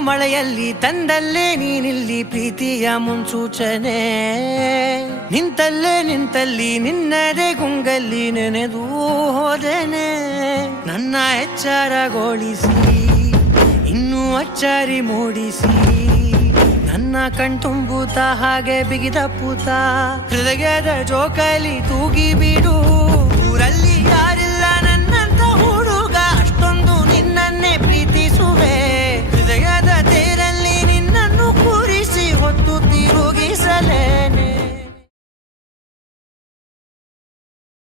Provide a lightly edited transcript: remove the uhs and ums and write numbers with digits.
ಮಳೆಯಲ್ಲಿ ತಂದಲ್ಲೇ ನೀನಿಲ್ಲಿ ಪ್ರೀತಿಯ ಮುನ್ಸೂಚನೆ. ನಿಂತಲ್ಲಿ ನಿನ್ನದೇ ಗುಂಗಲ್ಲಿ ನೆನೆದು ಹೋದೆನೆ. ನನ್ನ ಎಚ್ಚರಗೊಳಿಸಿ ಇನ್ನೂ ಅಚ್ಚರಿ ಮೂಡಿಸಿ, ನನ್ನ ಕಣ್ತುಂಬುತ್ತ ಹಾಗೆ ಬಿಗಿದ ಪೂತ ಹೃದಯದ ಜೋಕಾಲಿ ತೂಗಿ ಬಿಡು. ಊರಲ್ಲಿ